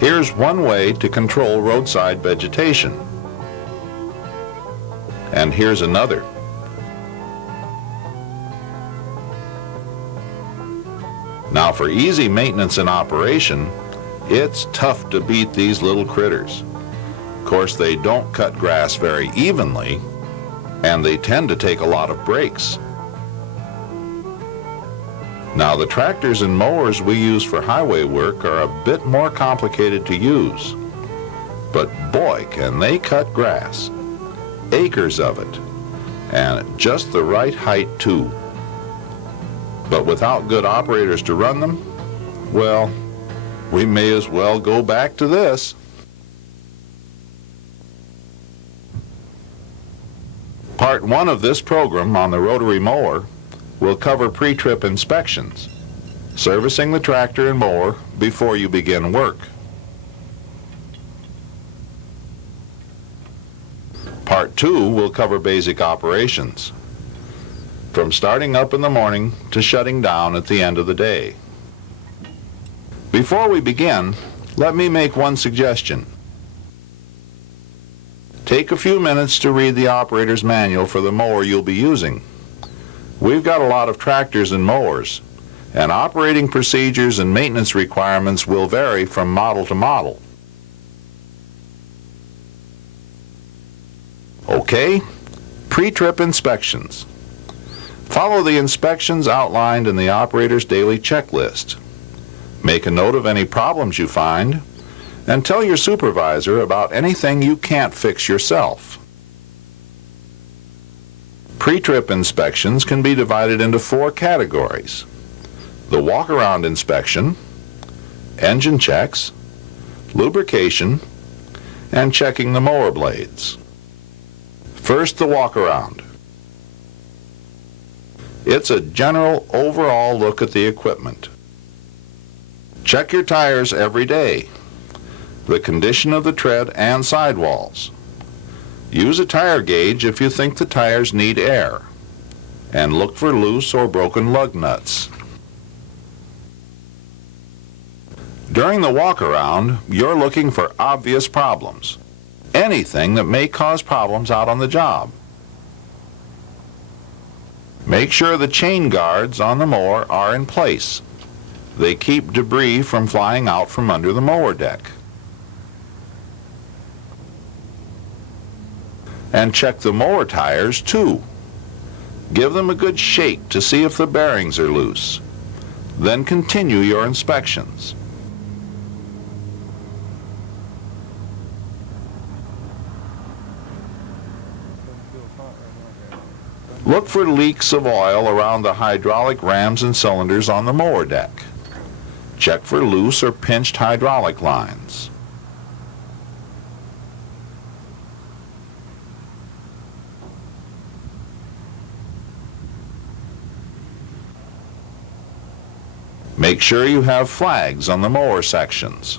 Here's one way to control roadside vegetation. And here's another. Now for easy maintenance and operation, it's tough to beat these little critters. Of course, they don't cut grass very evenly, and they tend to take a lot of breaks. Now the tractors and mowers we use for highway work are a bit more complicated to use, but boy, can they cut grass. Acres of it, and at just the right height too. But without good operators to run them, well, we may as well go back to this. Part 1 of this program on the rotary mower will cover pre-trip inspections, servicing the tractor and mower before you begin work. Part 2 will cover basic operations, from starting up in the morning to shutting down at the end of the day. Before we begin, let me make one suggestion. Take a few minutes to read the operator's manual for the mower you'll be using. We've got a lot of tractors and mowers, and operating procedures and maintenance requirements will vary from model to model. Okay, pre-trip inspections. Follow the inspections outlined in the operator's daily checklist. Make a note of any problems you find, and tell your supervisor about anything you can't fix yourself. Pre-trip inspections can be divided into 4 categories: the walk-around inspection, engine checks, lubrication, and checking the mower blades. First, the walk-around. It's a general overall look at the equipment. Check your tires every day, the condition of the tread and sidewalls. Use a tire gauge if you think the tires need air, and look for loose or broken lug nuts. During the walk-around, you're looking for obvious problems, anything that may cause problems out on the job. Make sure the chain guards on the mower are in place. They keep debris from flying out from under the mower deck. And check the mower tires too. Give them a good shake to see if the bearings are loose. Then continue your inspections. Look for leaks of oil around the hydraulic rams and cylinders on the mower deck. Check for loose or pinched hydraulic lines. Make sure you have flags on the mower sections.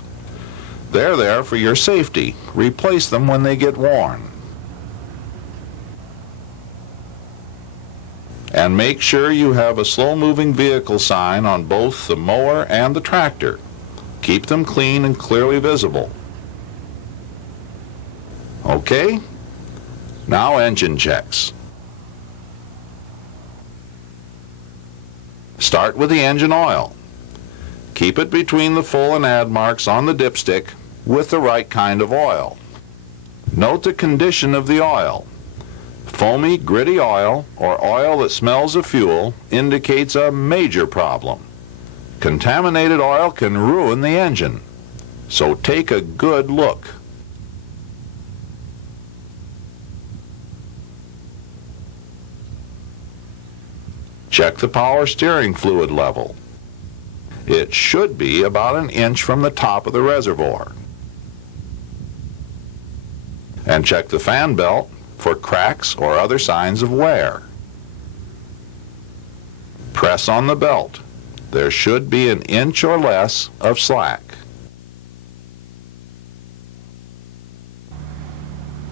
They're there for your safety. Replace them when they get worn. And make sure you have a slow-moving vehicle sign on both the mower and the tractor. Keep them clean and clearly visible. Okay? Now engine checks. Start with the engine oil. Keep it between the full and add marks on the dipstick with the right kind of oil. Note the condition of the oil. Foamy, gritty oil, or oil that smells of fuel, indicates a major problem. Contaminated oil can ruin the engine, so take a good look. Check the power steering fluid level. It should be about an inch from the top of the reservoir. And check the fan belt for cracks or other signs of wear. Press on the belt. There should be an inch or less of slack.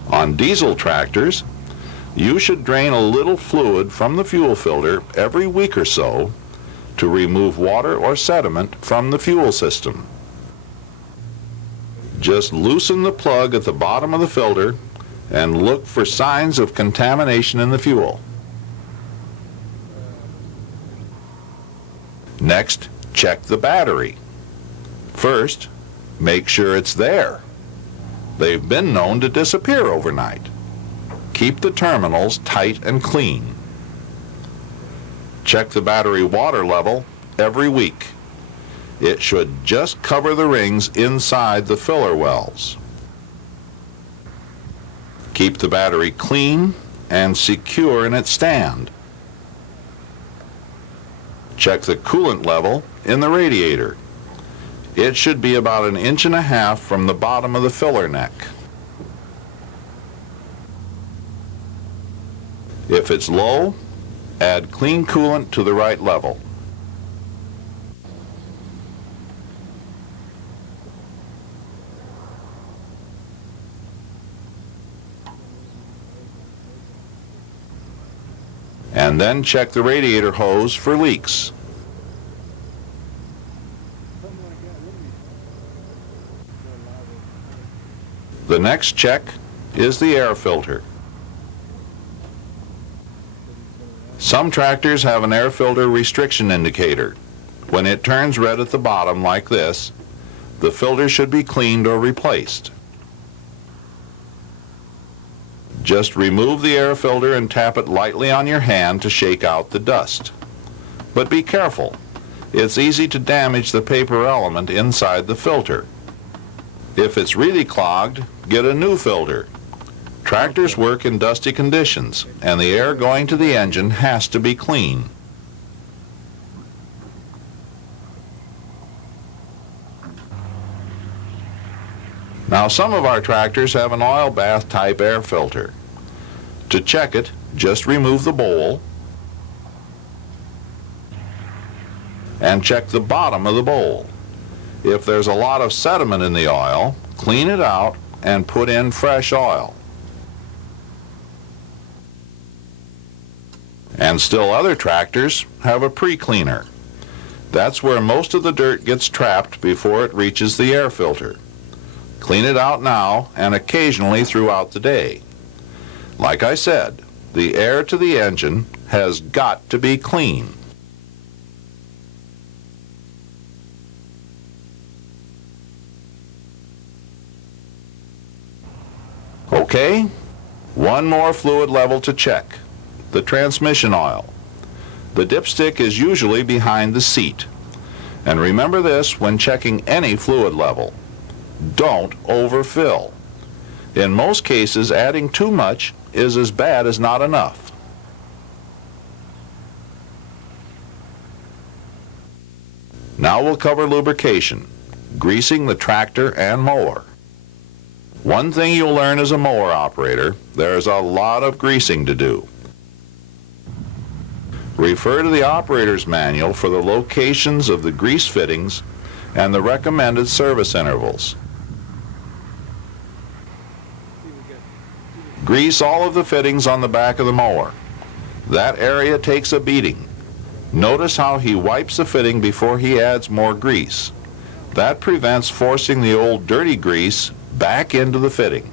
On diesel tractors, you should drain a little fluid from the fuel filter every week or so to remove water or sediment from the fuel system. Just loosen the plug at the bottom of the filter and look for signs of contamination in the fuel. Next, check the battery. First, make sure it's there. They've been known to disappear overnight. Keep the terminals tight and clean. Check the battery water level every week. It should just cover the rings inside the filler wells. Keep the battery clean and secure in its stand. Check the coolant level in the radiator. It should be about 1.5 inches from the bottom of the filler neck. If it's low, add clean coolant to the right level. And then check the radiator hose for leaks. The next check is the air filter. Some tractors have an air filter restriction indicator. When it turns red at the bottom like this, the filter should be cleaned or replaced. Just remove the air filter and tap it lightly on your hand to shake out the dust. But be careful. It's easy to damage the paper element inside the filter. If it's really clogged, get a new filter. Tractors work in dusty conditions, and the air going to the engine has to be clean. Now, some of our tractors have an oil bath type air filter. To check it, just remove the bowl and check the bottom of the bowl. If there's a lot of sediment in the oil, clean it out and put in fresh oil. And still other tractors have a pre-cleaner. That's where most of the dirt gets trapped before it reaches the air filter. Clean it out now and occasionally throughout the day. Like I said, the air to the engine has got to be clean. Okay, one more fluid level to check. The transmission oil. The dipstick is usually behind the seat. And remember this when checking any fluid level. Don't overfill. In most cases, adding too much is as bad as not enough. Now we'll cover lubrication, greasing the tractor and mower. One thing you'll learn as a mower operator, there's a lot of greasing to do. Refer to the operator's manual for the locations of the grease fittings and the recommended service intervals. Grease all of the fittings on the back of the mower. That area takes a beating. Notice how he wipes the fitting before he adds more grease. That prevents forcing the old dirty grease back into the fitting.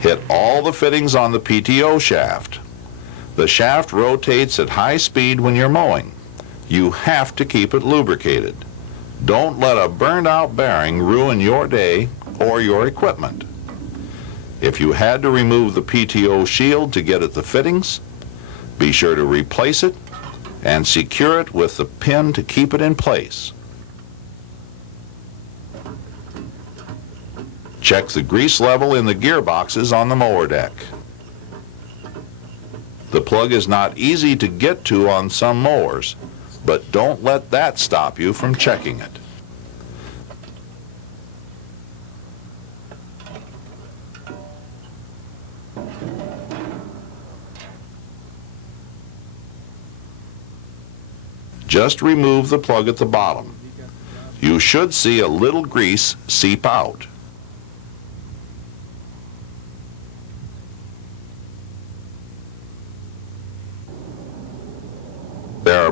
Hit all the fittings on the PTO shaft. The shaft rotates at high speed when you're mowing. You have to keep it lubricated. Don't let a burned out bearing ruin your day or your equipment. If you had to remove the PTO shield to get at the fittings, be sure to replace it and secure it with the pin to keep it in place. Check the grease level in the gearboxes on the mower deck. The plug is not easy to get to on some mowers, but don't let that stop you from checking it. Just remove the plug at the bottom. You should see a little grease seep out.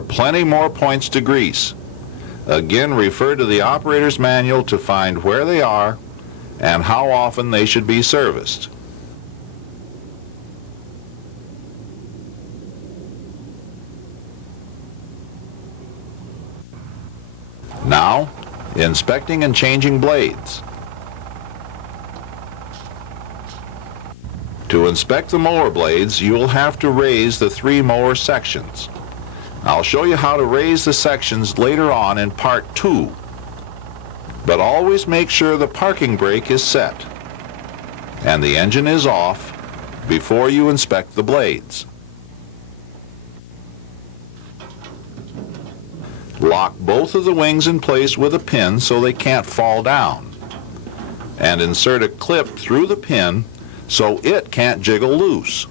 plenty more points to grease. Again, refer to the operator's manual to find where they are and how often they should be serviced. Now, inspecting and changing blades. To inspect the mower blades, you will have to raise the 3 mower sections. I'll show you how to raise the sections later on in part 2. But always make sure the parking brake is set and the engine is off before you inspect the blades. Lock both of the wings in place with a pin so they can't fall down, and insert a clip through the pin so it can't jiggle loose.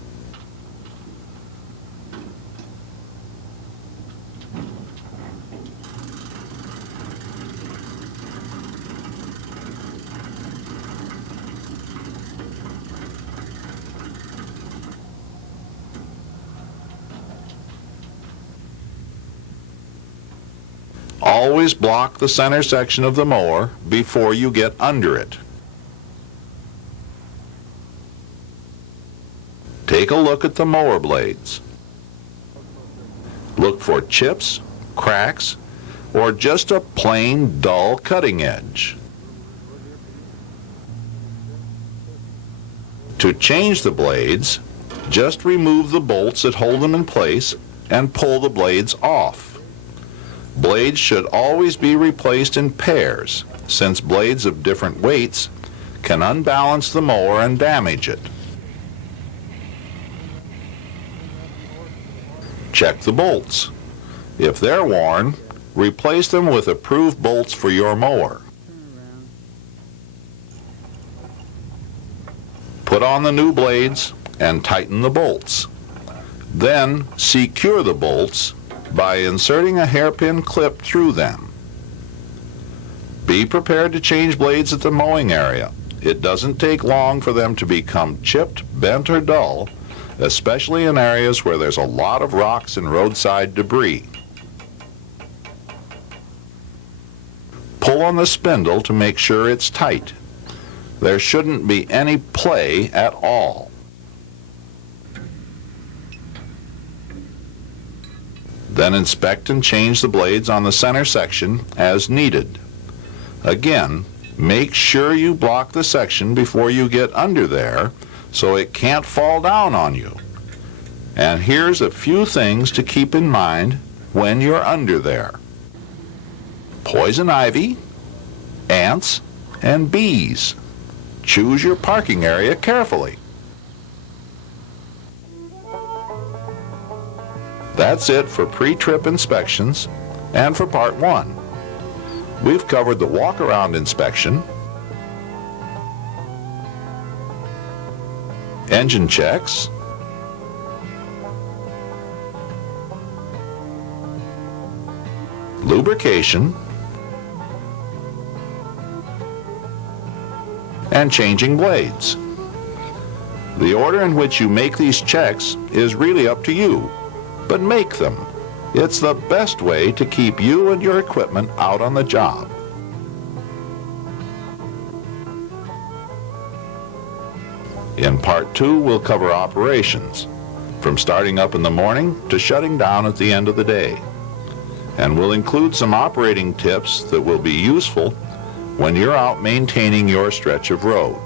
Always block the center section of the mower before you get under it. Take a look at the mower blades. Look for chips, cracks, or just a plain dull cutting edge. To change the blades, just remove the bolts that hold them in place and pull the blades off. Blades should always be replaced in pairs, since blades of different weights can unbalance the mower and damage it. Check the bolts. If they're worn, replace them with approved bolts for your mower. Put on the new blades and tighten the bolts. Then secure the bolts by inserting a hairpin clip through them. Be prepared to change blades at the mowing area. It doesn't take long for them to become chipped, bent, or dull, especially in areas where there's a lot of rocks and roadside debris. Pull on the spindle to make sure it's tight. There shouldn't be any play at all. Then inspect and change the blades on the center section as needed. Again, make sure you block the section before you get under there so it can't fall down on you. And here's a few things to keep in mind when you're under there. Poison ivy, ants, and bees. Choose your parking area carefully. That's it for pre-trip inspections and for part 1. We've covered the walk-around inspection, engine checks, lubrication, and changing blades. The order in which you make these checks is really up to you, but make them. It's the best way to keep you and your equipment out on the job. In part 2, we'll cover operations, from starting up in the morning to shutting down at the end of the day. And we'll include some operating tips that will be useful when you're out maintaining your stretch of road.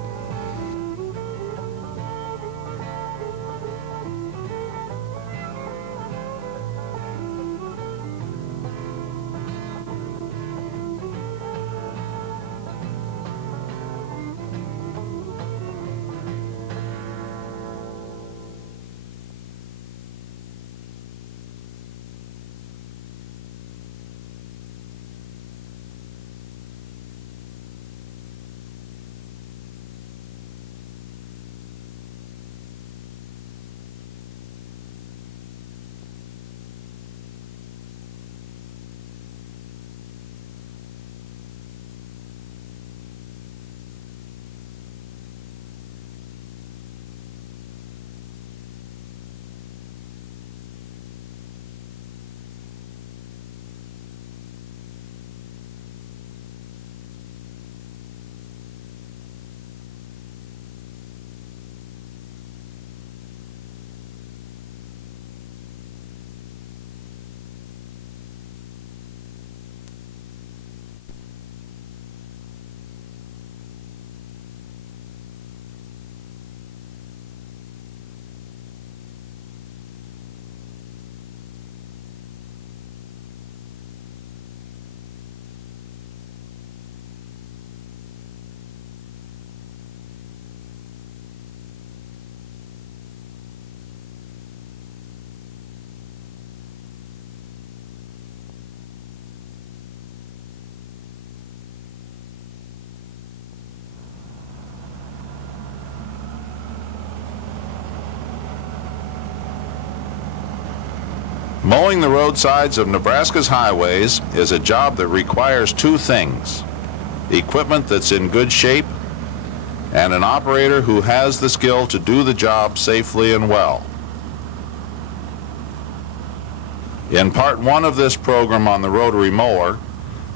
Mowing the roadsides of Nebraska's highways is a job that requires two things: equipment that's in good shape and an operator who has the skill to do the job safely and well. In part one of this program on the Rotary mower,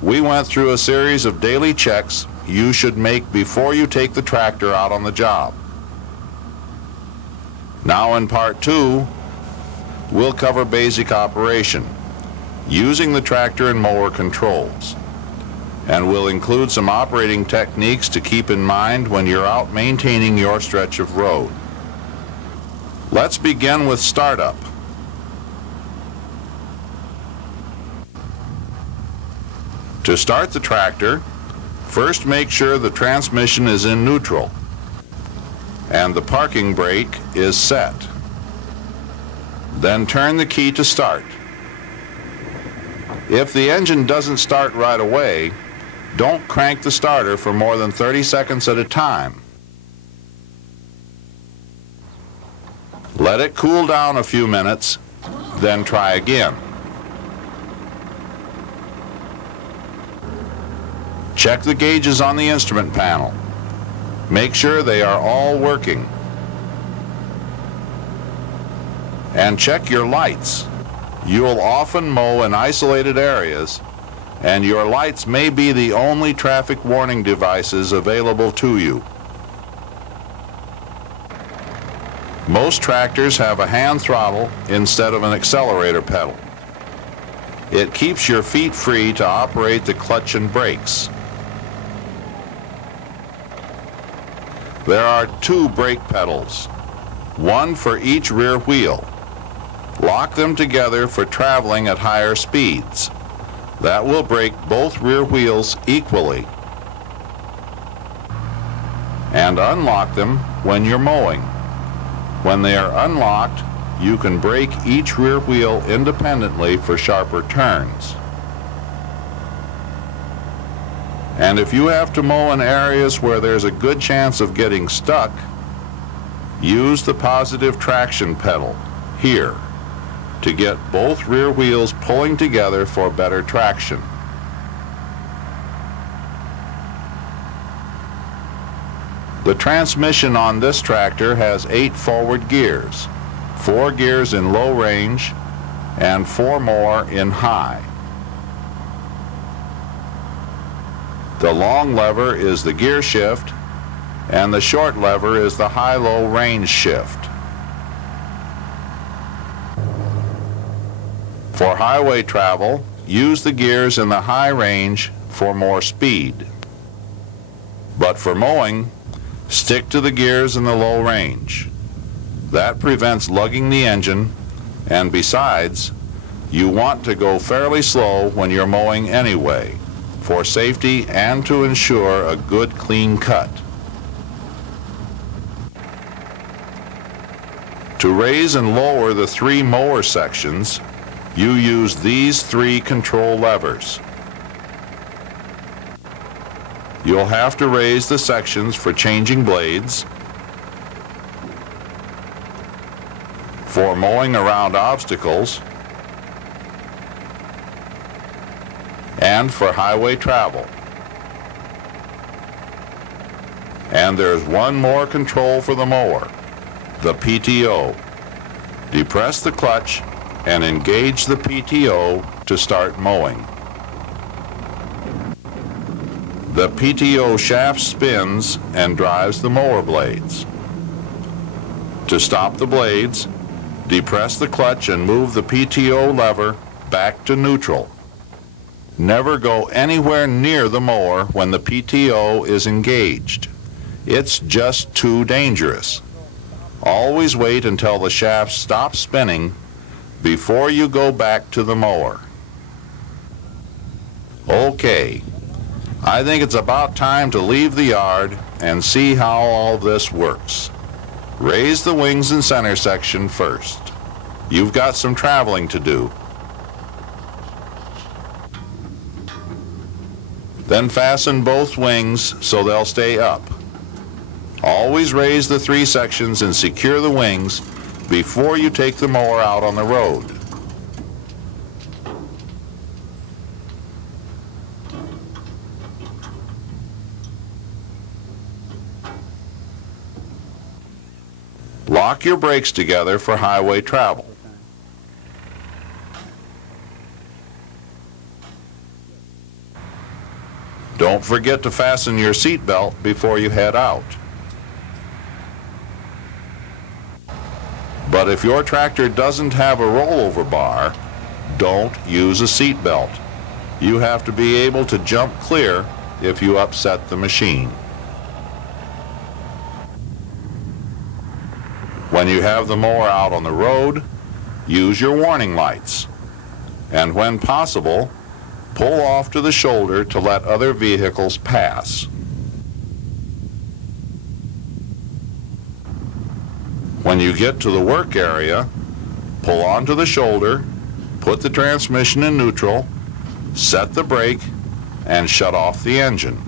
we went through a series of daily checks you should make before you take the tractor out on the job. Now in part two, we'll cover basic operation, using the tractor and mower controls, and we'll include some operating techniques to keep in mind when you're out maintaining your stretch of road. Let's begin with startup. To start the tractor, first make sure the transmission is in neutral and the parking brake is set. Then turn the key to start. If the engine doesn't start right away, don't crank the starter for more than 30 seconds at a time. Let it cool down a few minutes, then try again. Check the gauges on the instrument panel. Make sure they are all working. And check your lights. You'll often mow in isolated areas, and your lights may be the only traffic warning devices available to you. Most tractors have a hand throttle instead of an accelerator pedal. It keeps your feet free to operate the clutch and brakes. There are two brake pedals, one for each rear wheel. Lock them together for traveling at higher speeds. That will brake both rear wheels equally. And unlock them when you're mowing. When they are unlocked, you can brake each rear wheel independently for sharper turns. And if you have to mow in areas where there's a good chance of getting stuck, use the positive traction pedal here to get both rear wheels pulling together for better traction. The transmission on this tractor has 8 forward gears, 4 gears in low range and 4 more in high. The long lever is the gear shift, and the short lever is the high-low range shift. For highway travel, use the gears in the high range for more speed. But for mowing, stick to the gears in the low range. That prevents lugging the engine, and besides, you want to go fairly slow when you're mowing anyway, for safety and to ensure a good clean cut. To raise and lower the 3 mower sections, you use these 3 control levers. You'll have to raise the sections for changing blades, for mowing around obstacles, and for highway travel. And there's one more control for the mower, the PTO. Depress the clutch and engage the PTO to start mowing. The PTO shaft spins and drives the mower blades. To stop the blades, depress the clutch and move the PTO lever back to neutral. Never go anywhere near the mower when the PTO is engaged. It's just too dangerous. Always wait until the shaft stops spinning before you go back to the mower. Okay, I think it's about time to leave the yard and see how all this works. Raise the wings and center section first. You've got some traveling to do. Then fasten both wings so they'll stay up. Always raise the 3 sections and secure the wings before you take the mower out on the road. Lock your brakes together for highway travel. Don't forget to fasten your seat belt before you head out. But if your tractor doesn't have a rollover bar, don't use a seat belt. You have to be able to jump clear if you upset the machine. When you have the mower out on the road, use your warning lights. And when possible, pull off to the shoulder to let other vehicles pass. When you get to the work area, pull onto the shoulder, put the transmission in neutral, set the brake, and shut off the engine.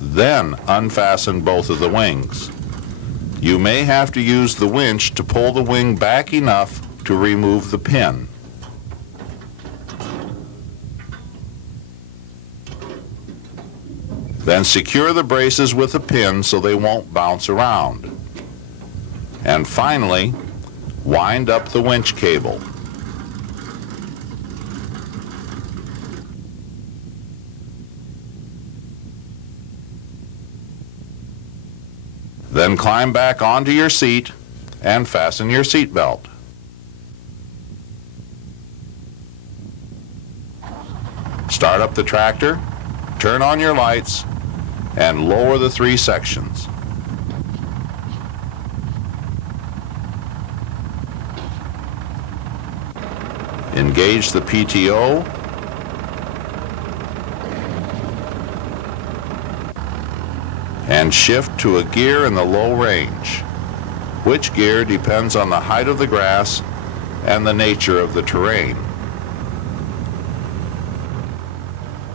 Then unfasten both of the wings. You may have to use the winch to pull the wing back enough to remove the pin. Then secure the braces with a pin so they won't bounce around. And finally, wind up the winch cable. Then climb back onto your seat and fasten your seat belt. Start up the tractor, turn on your lights, and lower the 3 sections. Engage the PTO. And shift to a gear in the low range. Which gear depends on the height of the grass and the nature of the terrain.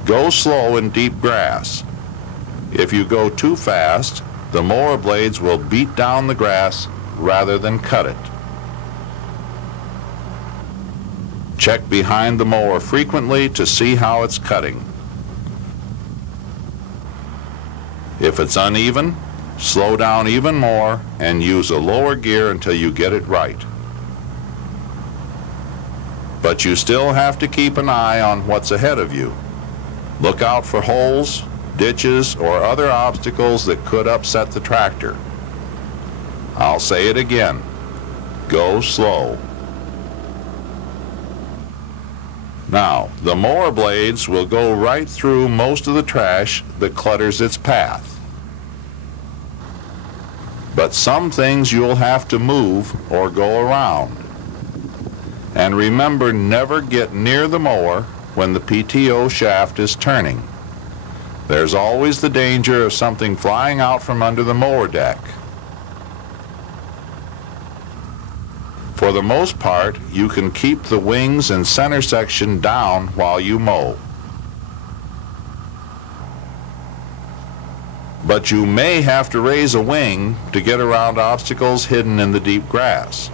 Go slow in deep grass. If you go too fast, the mower blades will beat down the grass rather than cut it. Check behind the mower frequently to see how it's cutting. If it's uneven, slow down even more and use a lower gear until you get it right. But you still have to keep an eye on what's ahead of you. Look out for holes, ditches, or other obstacles that could upset the tractor. I'll say it again. Go slow. Now, the mower blades will go right through most of the trash that clutters its path. But some things you'll have to move or go around. And remember, never get near the mower when the PTO shaft is turning. There's always the danger of something flying out from under the mower deck. For the most part, you can keep the wings and center section down while you mow. But you may have to raise a wing to get around obstacles hidden in the deep grass.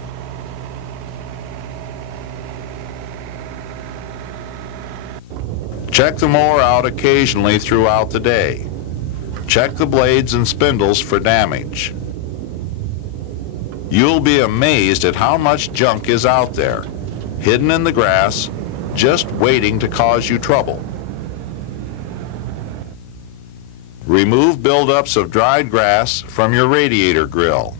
Check the mower out occasionally throughout the day. Check the blades and spindles for damage. You'll be amazed at how much junk is out there, hidden in the grass, just waiting to cause you trouble. Remove buildups of dried grass from your radiator grill.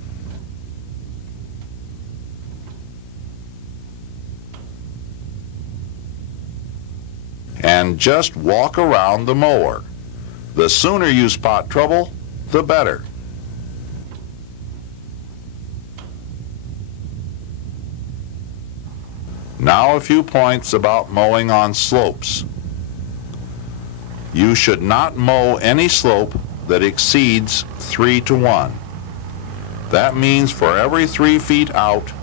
And just walk around the mower. The sooner you spot trouble, the better. Now a few points about mowing on slopes. You should not mow any slope that exceeds 3:1. That means for every 3 feet out,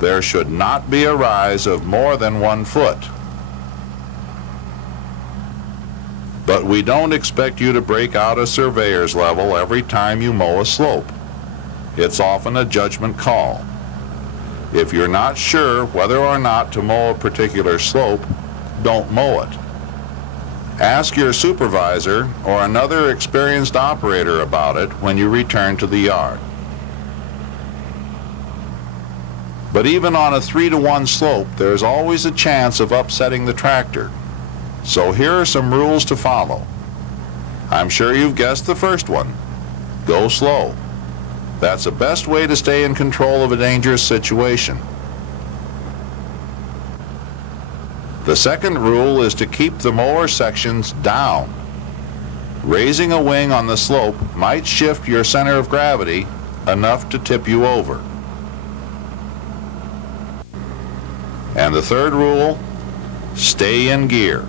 there should not be a rise of more than 1 foot. But we don't expect you to break out a surveyor's level every time you mow a slope. It's often a judgment call. If you're not sure whether or not to mow a particular slope, don't mow it. Ask your supervisor or another experienced operator about it when you return to the yard. But even on a 3-to-1 slope, there's always a chance of upsetting the tractor. So here are some rules to follow. I'm sure you've guessed the first one. Go slow. That's the best way to stay in control of a dangerous situation. The second rule is to keep the mower sections down. Raising a wing on the slope might shift your center of gravity enough to tip you over. And the third rule, stay in gear.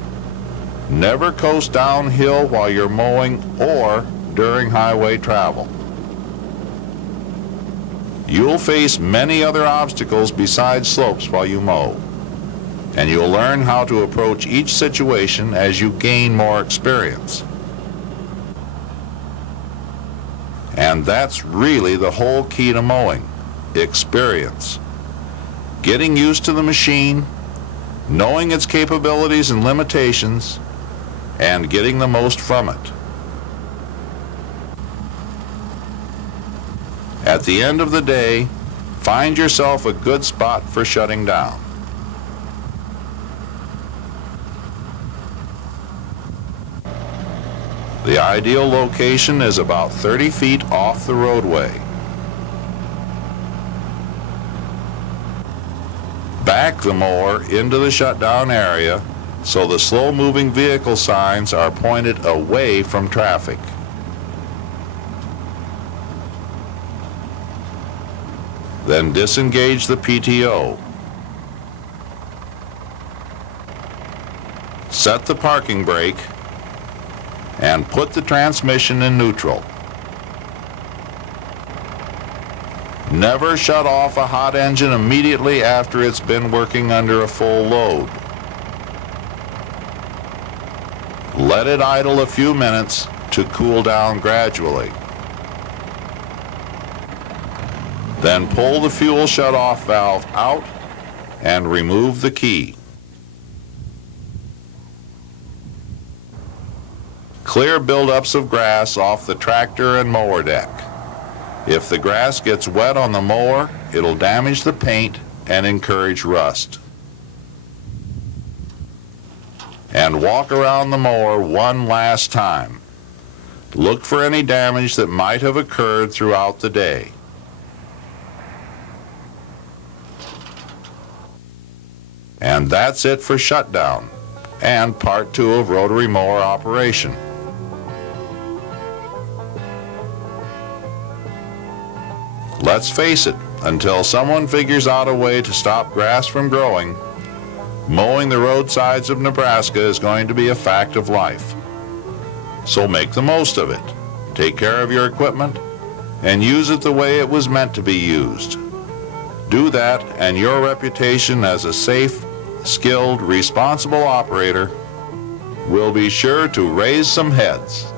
Never coast downhill while you're mowing or during highway travel. You'll face many other obstacles besides slopes while you mow, and you'll learn how to approach each situation as you gain more experience. And that's really the whole key to mowing: experience. Getting used to the machine, knowing its capabilities and limitations, and getting the most from it. At the end of the day, find yourself a good spot for shutting down. The ideal location is about 30 feet off the roadway. Back the mower into the shutdown area so the slow-moving vehicle signs are pointed away from traffic. Then disengage the PTO. Set the parking brake and put the transmission in neutral. Never shut off a hot engine immediately after it's been working under a full load. Let it idle a few minutes to cool down gradually. Then pull the fuel shutoff valve out and remove the key. Clear buildups of grass off the tractor and mower deck. If the grass gets wet on the mower, it'll damage the paint and encourage rust. And walk around the mower one last time. Look for any damage that might have occurred throughout the day. And that's it for shutdown and part 2 of rotary mower operation. Let's face it, until someone figures out a way to stop grass from growing, mowing the roadsides of Nebraska is going to be a fact of life. So make the most of it. Take care of your equipment and use it the way it was meant to be used. Do that, and your reputation as a safe, skilled, responsible operator will be sure to raise some heads.